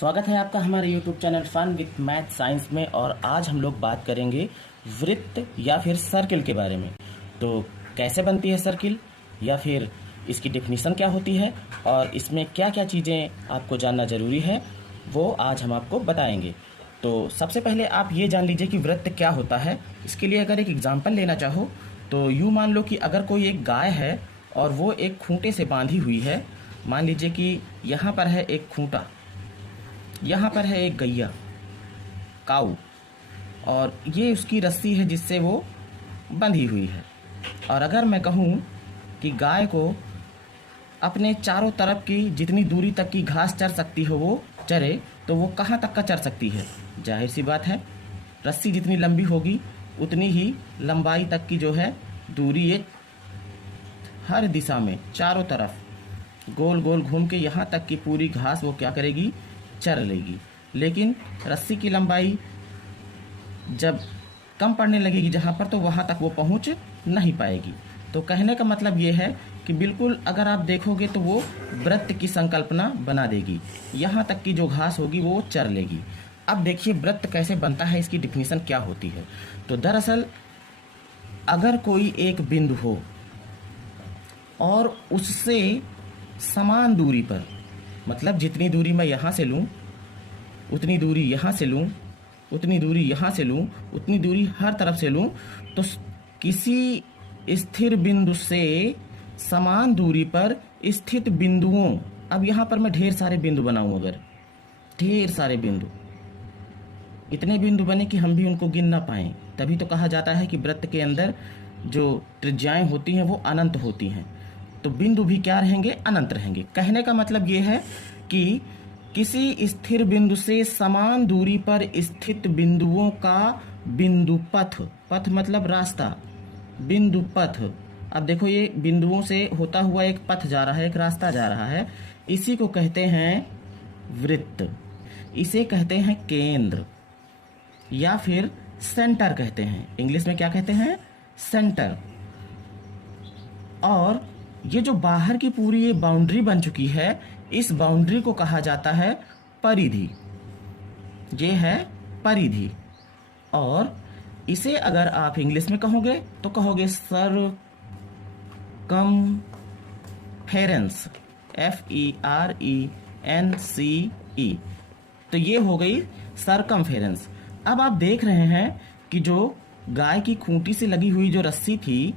स्वागत है आपका हमारे YouTube channel fun with math science में। और आज हम लोग बात करेंगे वृत्त या फिर सर्किल के बारे में। तो कैसे बनती है सर्किल, या फिर इसकी डेफिनेशन क्या होती है और इसमें क्या क्या चीज़ें आपको जानना ज़रूरी है, वो आज हम आपको बताएंगे। तो सबसे पहले आप ये जान लीजिए कि वृत्त क्या होता है। इसके लिए अगर एक एग्जाम्पल लेना चाहो तो यूँ मान लो कि अगर कोई एक गाय है और वो एक खूंटे से बांधी हुई है। मान लीजिए कि यहाँ पर है एक खूंटा, यहाँ पर है एक गैया काऊ, और ये उसकी रस्सी है जिससे वो बंधी हुई है। और अगर मैं कहूँ कि गाय को अपने चारों तरफ की जितनी दूरी तक की घास चर सकती हो वो चरे, तो वो कहाँ तक का चर सकती है? जाहिर सी बात है, रस्सी जितनी लंबी होगी उतनी ही लंबाई तक की जो है दूरी ये हर दिशा में चारों तरफ गोल गोल घूम के यहाँ तक की पूरी घास वो क्या करेगी? चर लेगी। लेकिन रस्सी की लंबाई जब कम पड़ने लगेगी जहाँ पर, तो वहाँ तक वो पहुँच नहीं पाएगी। तो कहने का मतलब ये है कि बिल्कुल अगर आप देखोगे तो वो वृत्त की संकल्पना बना देगी। यहाँ तक की जो घास होगी वो चर लेगी। अब देखिए वृत्त कैसे बनता है, इसकी डिफिनीशन क्या होती है। तो दरअसल अगर कोई एक बिंदु हो और उससे समान दूरी पर, मतलब जितनी दूरी मैं यहाँ से लूँ उतनी दूरी यहाँ से लूँ, उतनी दूरी यहाँ से लूँ, उतनी दूरी हर तरफ से लूँ, तो किसी स्थिर बिंदु से समान दूरी पर स्थित बिंदुओं, अब यहाँ पर मैं ढेर सारे बिंदु बनाऊँ, अगर ढेर सारे बिंदु, इतने बिंदु बने कि हम भी उनको गिन ना पाएँ, तभी तो कहा जाता है कि वृत्त के अंदर जो त्रिज्याएं होती हैं वो अनंत होती हैं। तो बिंदु भी क्या रहेंगे? अनंत रहेंगे। कहने का मतलब ये है कि किसी स्थिर बिंदु से समान दूरी पर स्थित बिंदुओं का बिंदु पथ, पथ मतलब रास्ता, बिंदु पथ। अब देखो ये बिंदुओं से होता हुआ एक पथ जा रहा है, एक रास्ता जा रहा है, इसी को कहते हैं वृत्त। इसे कहते हैं केंद्र या फिर सेंटर कहते हैं। इंग्लिश में क्या कहते हैं? सेंटर। और ये जो बाहर की पूरी ये बाउंड्री बन चुकी है, इस बाउंड्री को कहा जाता है परिधि। ये है परिधि। और इसे अगर आप इंग्लिश में कहोगे तो कहोगे सरकमफेरेंस, FERENCE। तो ये हो गई सरकमफेरेंस। अब आप देख रहे हैं कि जो गाय की खूंटी से लगी हुई जो रस्सी थी,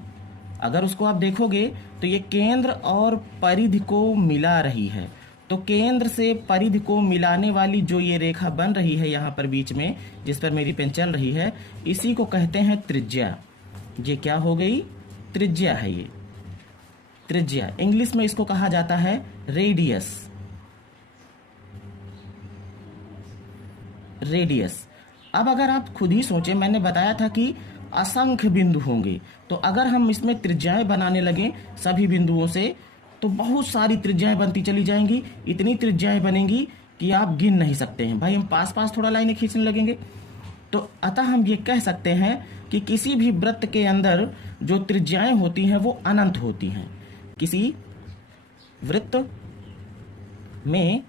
अगर उसको आप देखोगे तो ये केंद्र और परिधि को मिला रही है। तो केंद्र से परिधि को मिलाने वाली जो ये रेखा बन रही है यहाँ पर बीच में, जिस पर मेरी पेन चल रही है, इसी को कहते हैं त्रिज्या। ये क्या हो गई? त्रिज्या है ये, त्रिज्या। इंग्लिश में इसको कहा जाता है रेडियस। रेडियस। अब अगर आप खुद ही सोचें, मैंने बताया था कि असंख्य बिंदु होंगे, तो अगर हम इसमें त्रिज्याएं बनाने लगे सभी बिंदुओं से, तो बहुत सारी त्रिज्याएं बनती चली जाएंगी। इतनी त्रिज्याएं बनेंगी कि आप गिन नहीं सकते हैं। भाई हम पास पास थोड़ा लाइनें खींचने लगेंगे। तो अतः हम ये कह सकते हैं कि किसी भी वृत्त के अंदर जो त्रिज्याएं होती हैं वो अनंत होती हैं। किसी वृत्त में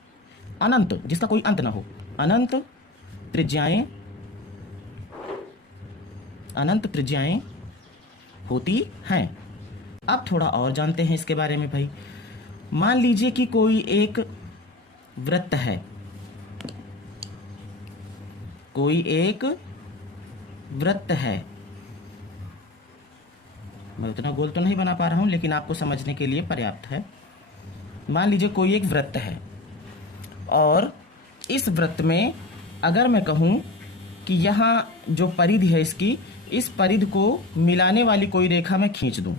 अनंत, जिसका कोई अंत ना हो, अनंत त्रिज्याएं, अनंत त्रिज्याएं होती हैं। अब थोड़ा और जानते हैं इसके बारे में भाई। मान लीजिए कि कोई एक वृत्त है, कोई एक वृत्त है। मैं उतना गोल तो नहीं बना पा रहा हूं, लेकिन आपको समझने के लिए पर्याप्त है। मान लीजिए कोई एक वृत्त है, और इस वृत्त में अगर मैं कहूं कि यहाँ जो परिधि है इसकी, इस परिधि को मिलाने वाली कोई रेखा मैं खींच दूं,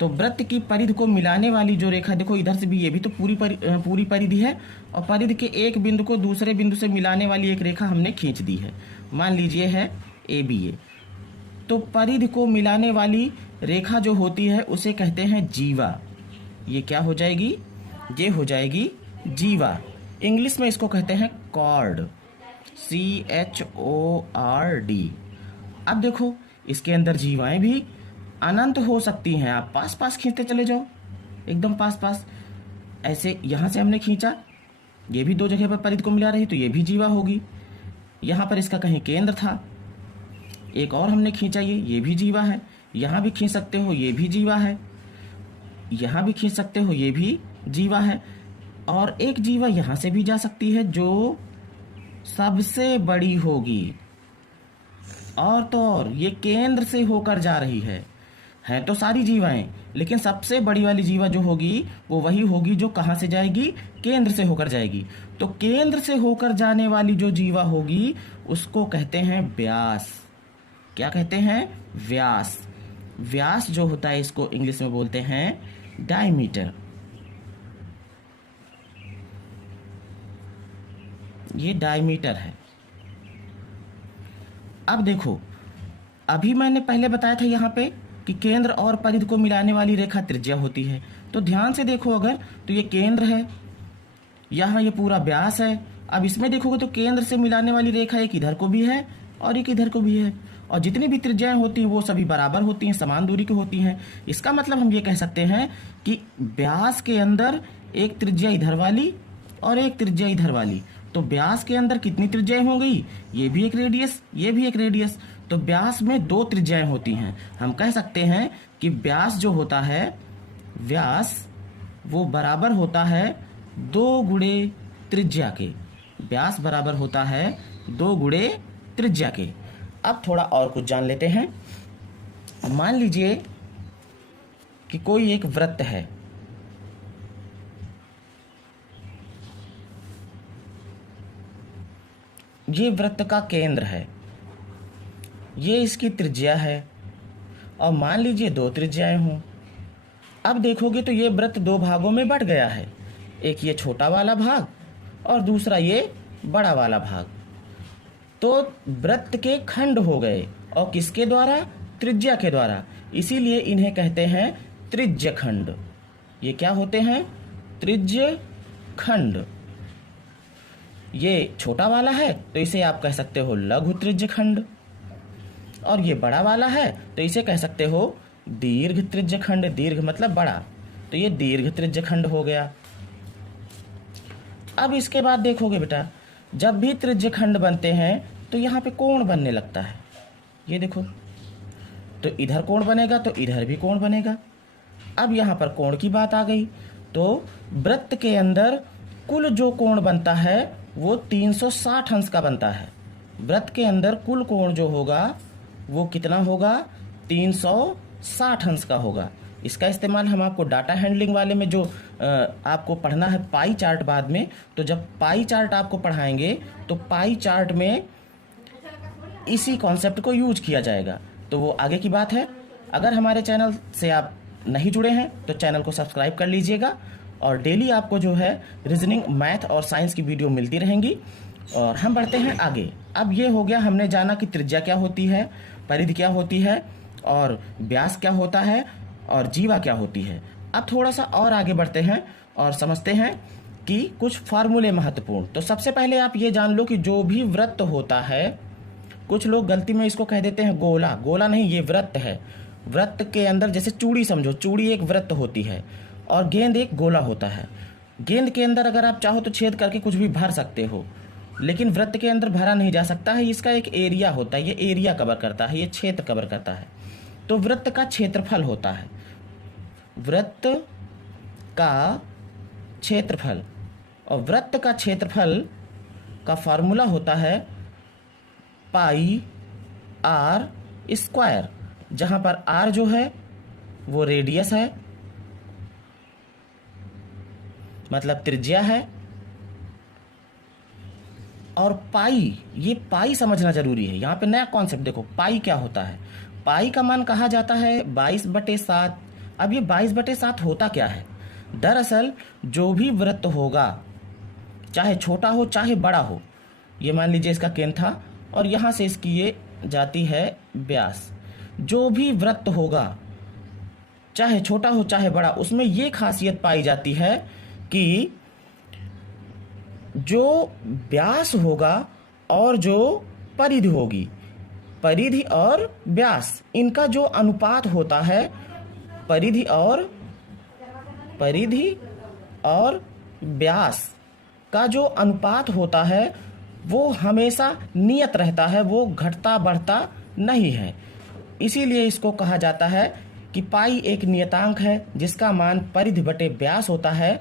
तो वृत्त की परिधि को मिलाने वाली जो रेखा, देखो इधर से भी, ये भी तो पूरी परिधि है, और परिधि के एक बिंदु को दूसरे बिंदु से मिलाने वाली एक रेखा हमने खींच दी है। मान लीजिए है ABA। तो परिधि को मिलाने वाली रेखा जो होती है उसे कहते हैं जीवा। ये क्या हो जाएगी? ये हो जाएगी जीवा। इंग्लिश में इसको कहते हैं कॉर्ड, CHORD। अब देखो इसके अंदर जीवाएं भी अनंत हो सकती हैं। आप पास पास खींचते चले जाओ, एकदम पास पास। ऐसे यहाँ से हमने खींचा, ये भी दो जगह पर परिधि को मिला रही, तो ये भी जीवा होगी। यहाँ पर इसका कहीं केंद्र था, एक और हमने खींचा, ये भी जीवा है। यहाँ भी खींच सकते हो, ये भी जीवा है। यहाँ भी खींच सकते हो, ये भी जीवा है। और एक जीवा यहाँ से भी जा सकती है जो सबसे बड़ी होगी, और तो और ये केंद्र से होकर जा रही है तो सारी जीवाएं, लेकिन सबसे बड़ी वाली जीवा जो होगी वो वही होगी जो कहाँ से जाएगी, केंद्र से होकर जाएगी। तो केंद्र से होकर जाने वाली जो जीवा होगी उसको कहते हैं व्यास। क्या कहते हैं? व्यास। व्यास जो होता है इसको इंग्लिश में बोलते हैं डायमीटर। ये डायमीटर है। अब देखो, अभी मैंने पहले बताया था यहाँ पे कि केंद्र और परिधि को मिलाने वाली रेखा त्रिज्या होती है। तो ध्यान से देखो अगर, तो ये केंद्र है, यहाँ ये पूरा व्यास है। अब इसमें देखोगे तो केंद्र से मिलाने वाली रेखा एक इधर को भी है और एक इधर को भी है, और जितनी भी त्रिज्याएं होती हैं वो सभी बराबर होती हैं, समान दूरी की होती हैं। इसका मतलब हम ये कह सकते हैं कि व्यास के अंदर एक त्रिज्या इधर वाली और एक त्रिज्या इधर वाली। तो व्यास के अंदर कितनी त्रिज्याएं हो गई? ये भी एक रेडियस, ये भी एक रेडियस। तो व्यास में दो त्रिज्याएं होती हैं। हम कह सकते हैं कि व्यास जो होता है, व्यास वो बराबर होता है 2 गुणे त्रिज्या के। व्यास बराबर होता है 2 गुणे त्रिज्या के। अब थोड़ा और कुछ जान लेते हैं। मान लीजिए कि कोई एक वृत्त है, ये वृत्त का केंद्र है, ये इसकी त्रिज्या है, और मान लीजिए 2 त्रिज्याएं हों। अब देखोगे तो ये वृत्त 2 भागों में बट गया है, एक ये छोटा वाला भाग और दूसरा ये बड़ा वाला भाग। तो वृत्त के खंड हो गए, और किसके द्वारा? त्रिज्या के द्वारा। इसीलिए इन्हें कहते हैं त्रिज्य खंड। ये क्या होते हैं? त्रिज्य खंड। ये छोटा वाला है तो इसे आप कह सकते हो लघु त्रिज्य खंड, और ये बड़ा वाला है तो इसे कह सकते हो दीर्घ त्रिज्य खंड। दीर्घ मतलब बड़ा, तो ये दीर्घ त्रिज्य खंड हो गया। अब इसके बाद देखोगे बेटा, जब भी त्रिज्य खंड बनते हैं तो यहाँ पे कोण बनने लगता है। ये देखो, तो इधर कोण बनेगा तो इधर भी कोण बनेगा। अब यहाँ पर कोण की बात आ गई, तो वृत्त के अंदर कुल जो कोण बनता है वो 360 अंश का बनता है। वृत्त के अंदर कुल कोण जो होगा वो कितना होगा? 360 अंश का होगा। इसका इस्तेमाल हम आपको डाटा हैंडलिंग वाले में जो आपको पढ़ना है पाई चार्ट बाद में, तो जब पाई चार्ट आपको पढ़ाएंगे तो पाई चार्ट में इसी कॉन्सेप्ट को यूज किया जाएगा। तो वो आगे की बात है। अगर हमारे चैनल से आप नहीं जुड़े हैं तो चैनल को सब्सक्राइब कर लीजिएगा, और डेली आपको जो है रीजनिंग, मैथ और साइंस की वीडियो मिलती रहेंगी। और हम बढ़ते हैं आगे। अब ये हो गया, हमने जाना कि त्रिज्या क्या होती है, परिधि क्या होती है, और व्यास क्या होता है, और जीवा क्या होती है। अब थोड़ा सा और आगे बढ़ते हैं और समझते हैं कि कुछ फार्मूले महत्वपूर्ण। तो सबसे पहले आप ये जान लो कि जो भी वृत्त होता है, कुछ लोग गलती में इसको कह देते हैं गोला। गोला नहीं, ये वृत्त है। वृत्त के अंदर जैसे चूड़ी समझो, चूड़ी एक वृत्त होती है और गेंद एक गोला होता है। गेंद के अंदर अगर आप चाहो तो छेद करके कुछ भी भर सकते हो, लेकिन वृत्त के अंदर भरा नहीं जा सकता है। इसका एक एरिया होता है, ये एरिया कवर करता है, ये क्षेत्र कवर करता है। तो वृत्त का क्षेत्रफल होता है, वृत्त का क्षेत्रफल, और वृत्त का क्षेत्रफल का फॉर्मूला होता है पाई आर स्क्वायर, जहां पर आर जो है वो रेडियस है, मतलब त्रिज्या है, और पाई, ये पाई समझना जरूरी है। यहाँ पे नया कॉन्सेप्ट देखो, पाई क्या होता है। पाई का मान कहा जाता है 22/7। अब ये 22/7 होता क्या है? दरअसल जो भी वृत्त होगा, चाहे छोटा हो चाहे बड़ा हो, ये मान लीजिए इसका केंद्र था और यहाँ से इसकी ये जाती है व्यास। जो भी वृत्त होगा, चाहे छोटा हो चाहे बड़ा, उसमें ये खासियत पाई जाती है कि जो व्यास होगा और जो परिधि होगी, परिधि और व्यास, इनका जो अनुपात होता है, परिधि और व्यास, का जो अनुपात होता है वो हमेशा नियत रहता है, वो घटता बढ़ता नहीं है। इसीलिए इसको कहा जाता है कि पाई एक नियतांक है जिसका मान परिधि बटे व्यास होता है।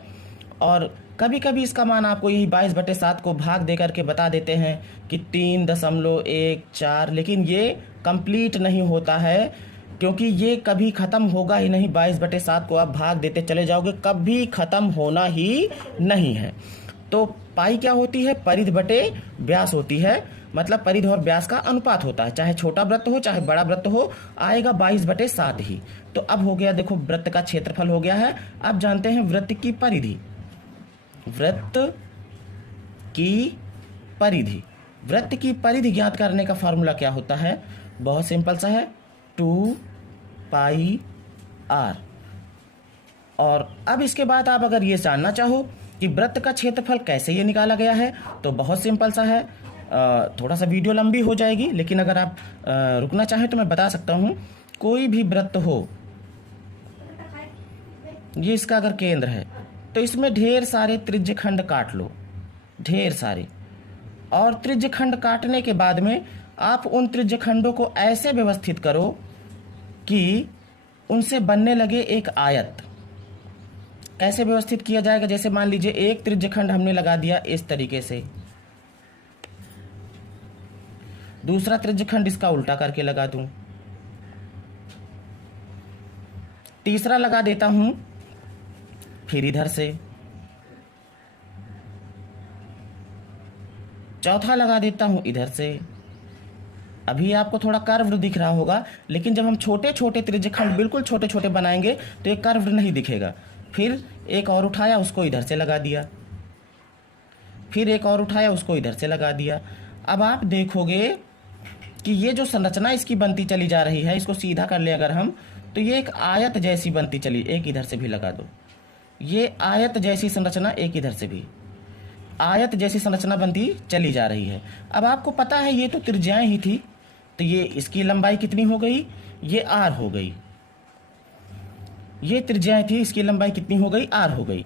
और कभी कभी इसका मान आपको यही 22/7 को भाग दे करके बता देते हैं कि 3.14, लेकिन ये कंप्लीट नहीं होता है क्योंकि ये कभी ख़त्म होगा ही नहीं। 22/7 को आप भाग देते चले जाओगे, कभी ख़त्म होना ही नहीं है। तो पाई क्या होती है? परिधि बटे व्यास होती है, मतलब परिधि और व्यास का अनुपात होता है। चाहे छोटा वृत्त हो चाहे बड़ा वृत्त हो, आएगा 22/7 ही। तो अब हो गया, देखो वृत्त का क्षेत्रफल हो गया है। अब जानते हैं वृत्त की परिधि। वृत्त की परिधि, वृत्त की परिधि ज्ञात करने का फॉर्मूला क्या होता है? बहुत सिंपल सा है, 2πr। और अब इसके बाद आप अगर ये जानना चाहो कि वृत्त का क्षेत्रफल कैसे ये निकाला गया है, तो बहुत सिंपल सा है। थोड़ा सा वीडियो लंबी हो जाएगी, लेकिन अगर आप रुकना चाहें तो मैं बता सकता हूँ। कोई भी वृत्त हो, ये इसका अगर केंद्र है तो इसमें ढेर सारे त्रिज्यखंड काट लो, ढेर सारे। और त्रिज्यखंड काटने के बाद में आप उन त्रिज्यखंडों को ऐसे व्यवस्थित करो कि उनसे बनने लगे एक आयत। कैसे व्यवस्थित किया जाएगा? जैसे मान लीजिए एक त्रिज्यखंड हमने लगा दिया इस तरीके से, दूसरा त्रिज्यखंड इसका उल्टा करके लगा दूं, तीसरा लगा देता हूं फिर इधर से, चौथा लगा देता हूं इधर से। अभी आपको थोड़ा कर्व दिख रहा होगा, लेकिन जब हम छोटे छोटे त्रिज्यखंड बिल्कुल छोटे छोटे बनाएंगे तो एक कर्व नहीं दिखेगा। फिर एक और उठाया, उसको इधर से लगा दिया, फिर एक और उठाया, उसको इधर से लगा दिया। अब आप देखोगे कि ये जो संरचना इसकी बनती चली जा रही है, इसको सीधा कर ले अगर हम, तो ये एक आयत जैसी बनती चली। एक इधर से भी लगा दो, ये आयत जैसी संरचना, एक इधर से भी आयत जैसी संरचना बनती चली जा रही है। अब आपको पता है ये तो त्रिज्याएं ही थी, तो ये इसकी लंबाई कितनी हो गई? ये r हो गई। ये त्रिज्याएं थी, इसकी लंबाई कितनी हो गई? r हो गई।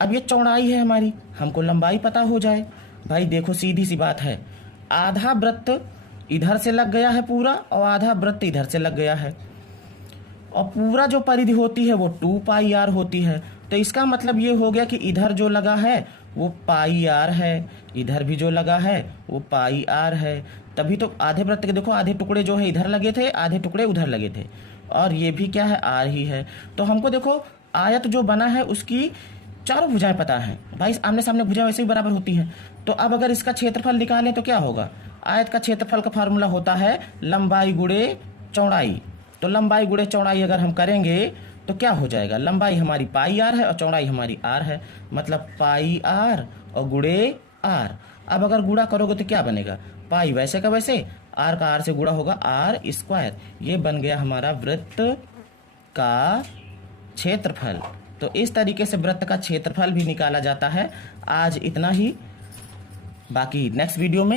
अब ये चौड़ाई है हमारी, हमको लंबाई पता हो जाए। भाई देखो सीधी सी बात है, आधा वृत्त इधर से लग गया है पूरा और आधा वृत्त इधर से लग गया है, और पूरा जो परिधि होती है वो 2πr होती है। तो इसका मतलब ये हो गया कि इधर जो लगा है वो πr है, इधर भी जो लगा है वो πr है। तभी तो आधे वृत्त के देखो, आधे टुकड़े जो है इधर लगे थे, आधे टुकड़े उधर लगे थे, और ये भी क्या है? r ही है। तो हमको देखो आयत जो बना है उसकी चारों भुजाएं पता है। भाई आमने सामने भुजाएं वैसे भी बराबर होती हैं। तो अब अगर इसका क्षेत्रफल निकालें तो क्या होगा? आयत का क्षेत्रफल का फार्मूला होता है लंबाई गुणे चौड़ाई। तो लंबाई गुणे चौड़ाई अगर हम करेंगे तो क्या हो जाएगा? लंबाई हमारी πr है और चौड़ाई हमारी r है, मतलब πr और गुणे r। अब अगर गुणा करोगे तो क्या बनेगा? पाई वैसे का वैसे, r का r से गुणा होगा r²। ये बन गया हमारा वृत्त का क्षेत्रफल। तो इस तरीके से वृत्त का क्षेत्रफल भी निकाला जाता है। आज इतना ही, बाकी नेक्स्ट वीडियो में